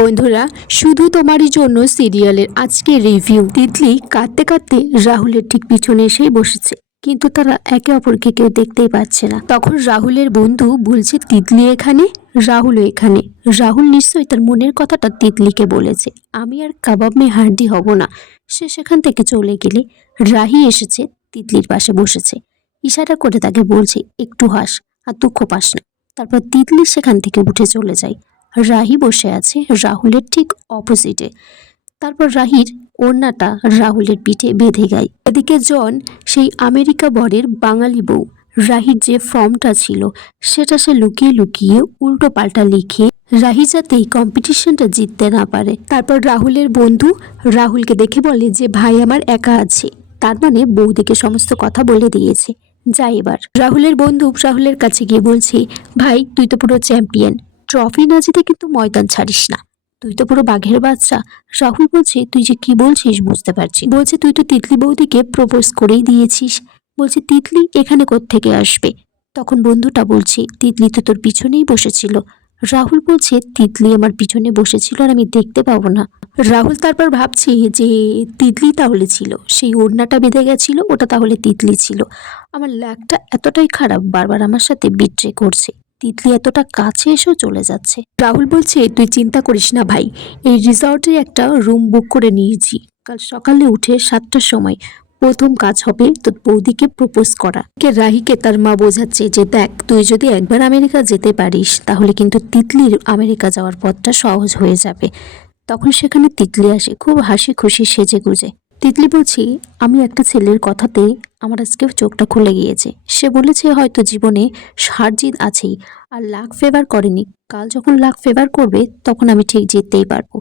বন্ধুরা, শুধু তোমারই জন্য সিরিয়ালের আজকে রিভিউ। তিতলি কাঁদতে কাঁদতে রাহুলের ঠিক পিছনে এসেই বসেছে, কিন্তু তারা একে অপরকে কেউ দেখতেই পাচ্ছে না। তখন রাহুলের বন্ধু বলছে, তিতলি এখানে, রাহুলও এখানে। রাহুল নিশ্চয়ই তার মনের কথাটা তিতলিকে বলেছে, আমি আর কাবাব মে হাড্ডি হব না। সে সেখান থেকে চলে গেলে রাহি এসেছে, তিতলির পাশে বসেছে, ইশারা করে তাকে বলছে একটু হাস আর দুঃখ পাস না। তারপর তিতলি সেখান থেকে উঠে চলে যায়। রাহি বসে আছে রাহুলের ঠিক অপোজিটে। তারপর রাহির ওড়নাটা রাহুলের পিঠে বেঁধে গায়। এদিকে জন সেই আমেরিকা বরের বাঙালি বউ। রাহির যে ফর্মটা ছিল সেটা সে লুকিয়ে লুকিয়ে উল্টো পাল্টা লিখে রাহি যাতে এই কম্পিটিশনটা জিততে না পারে। তারপর রাহুলের বন্ধু রাহুলকে দেখে বলে যে ভাই আমার একা আছে, তার মানে বৌদিকে সমস্ত কথা বলে দিয়েছে, যাই এবার। রাহুলের বন্ধু রাহুলের কাছে গিয়ে বলছে, ভাই তুই তো পুরো চ্যাম্পিয়ন, ট্রফি না জিতে কিন্তু ময়দান ছাড়িস না, তুই তো পুরো বাঘের বাচ্চা। রাহুল বলছে, তুই যে কি বলছিস বুঝতে পারছি। বলছে, তুই তো তিতলি বৌদিকে প্রপোজ করেই দিয়েছিস। বলছে, তিতলি এখানে কোত্থেকে আসবে? তখন বন্ধুটা বলছে, তিতলি তো তোর পিছনেই বসেছিল। রাহুল বলছে, তিতলি আমার পিছনে বসেছিল আর আমি দেখতে পাবো না? রাহুল তারপর ভাবছে যে তিতলি তাহলে ছিল, সেই ওড়নাটা বেঁধে গেছিল, ওটা তাহলে তিতলি ছিল। আমার লাগটা এতটাই খারাপ, বারবার আমার সাথে বিট্রে করছে, তিতলি এতটা কাছে এসেও চলে যাচ্ছে। রাহুল বলছে, তুই চিন্তা করিস না ভাই, এই রিসর্টে একটা রুম বুক করে নিয়েছি, কাল সকালে উঠে 7টার সময় প্রথম কাজ হবে তোর বৌদিকে প্রপোজ করা। রাহিকে তার মা বোঝাচ্ছে যে দেখ, তুই যদি একবার আমেরিকা যেতে পারিস তাহলে কিন্তু তিতলির আমেরিকা যাওয়ার পথটা সহজ হয়ে যাবে। তখন সেখানে তিতলি আসে খুব হাসি খুশি সেজে গুজে। তিতলি বলছি, আমি একটা ছেলের কথাতে আমার আজকে চোখটা খুলে গিয়েছে। সে বলেছে হয়তো জীবনে হার জিত আছেই, আর লাক ফেভার করেনি, কাল যখন লাক ফেভার করবে তখন আমি ঠিক জিততেই পারবো।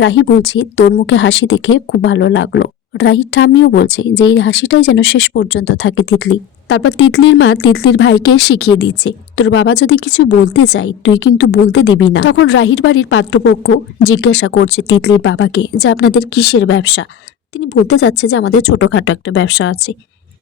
রাহি বলছি, তোর মুখে হাসি দেখে খুব ভালো লাগলো। রাহি ঠামিও বলছে যে এই হাসিটাই যেন শেষ পর্যন্ত থাকে তিতলি। তারপর তিতলির মা তিতলির ভাইকে শিখিয়ে দিচ্ছে, তোর বাবা যদি কিছু বলতে চাই তুই কিন্তু বলতে দিবি না। তখন রাহির বাড়ির পাত্রপক্ষ জিজ্ঞাসা করছে তিতলির বাবাকে যে আপনাদের কিসের ব্যবসা। তিনি বলতে চাচ্ছে যে আমাদের ছোটখাটো একটা ব্যবসা আছে,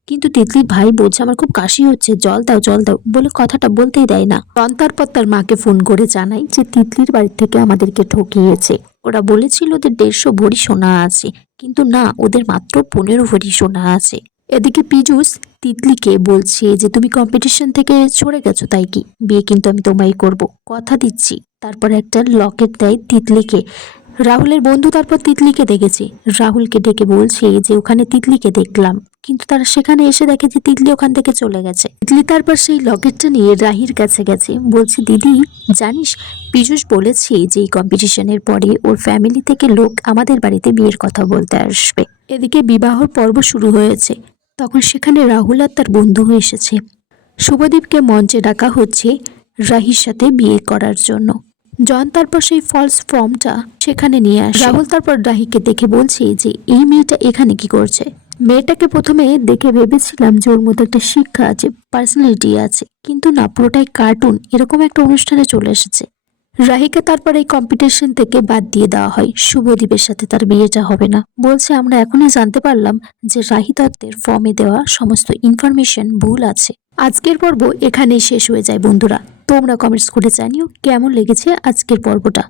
কিন্তু তিতলির ভাই বলছে আমার খুব কাশি হচ্ছে, জল দাও জল দাও বলে কথাটা বলতেই দেয় না। তারপর তার মাকে ফোন করে জানাই যে তিতলির বাড়ি থেকে আমাদেরকে ঠকিয়েছে, ওরা বলেছিল ওদের 150 ভরি সোনা আছে, কিন্তু না, ওদের মাত্র 15 ভরি সোনা আছে। এদিকে পীযূষ তিতলিকে বলছে যে তুমি কম্পিটিশন থেকে সরে গেছো, তাই কি? বিয়ে কিন্তু আমি তোমায় করব, কথা দিচ্ছি। তারপর একটা লকেট দেয় তিতলিকে। রাহুলের বন্ধু তারপর তিতলিকে দেখেছে, রাহুলকে ডেকে বলছে যে ওখানে তিতলিকে দেখলাম, কিন্তু তারা সেখানে এসে দেখে যে তিতলি ওখান থেকে চলে গেছে। তিতলি তারপর সেই লকেটটা নিয়ে রাহির কাছে গেছে, বলছে দিদি জানিস, পীযূষ বলেছে যে এই কম্পিটিশনের পরে ওর ফ্যামিলি থেকে লোক আমাদের বাড়িতে বিয়ের কথা বলতে আসবে। এদিকে বিবাহর পর্ব শুরু হয়েছে, তখন সেখানে রাহুল আর তার বন্ধু এসেছে। শুভদীপকে মঞ্চে ডাকা হচ্ছে রাহির সাথে বিয়ে করার জন্য। জন তারপর সেই ফলস ফর্মটা সেখানে নিয়ে আসে। রাহুল তারপর রাহিকে দেখে বলছে যে এই মেয়েটা এখানে কি করছে। মেয়েটাকে প্রথমে দেখে ভেবেছিলাম যে ওর মধ্যে একটা শিক্ষা আছে, পার্সোনালিটি আছে, কিন্তু না, পুরোটাই কার্টুন, এরকম একটা অনুষ্ঠানে চলে এসেছে। রাহিকে তারপর এই কম্পিটিশন থেকে বাদ দিয়ে দেওয়া হয়, শুভদীপের সাথে তার বিয়েটা হবে না। বলছে আমরা এখনই জানতে পারলাম যে রাহি দত্তের ফর্মে দেওয়া সমস্ত ইনফরমেশন ভুল আছে। আজকের পর্ব এখানেই শেষ হয়ে যায় বন্ধুরা। তোমরা কমেন্টস করে জানিও কেমন লেগেছে আজকের পর্বটা।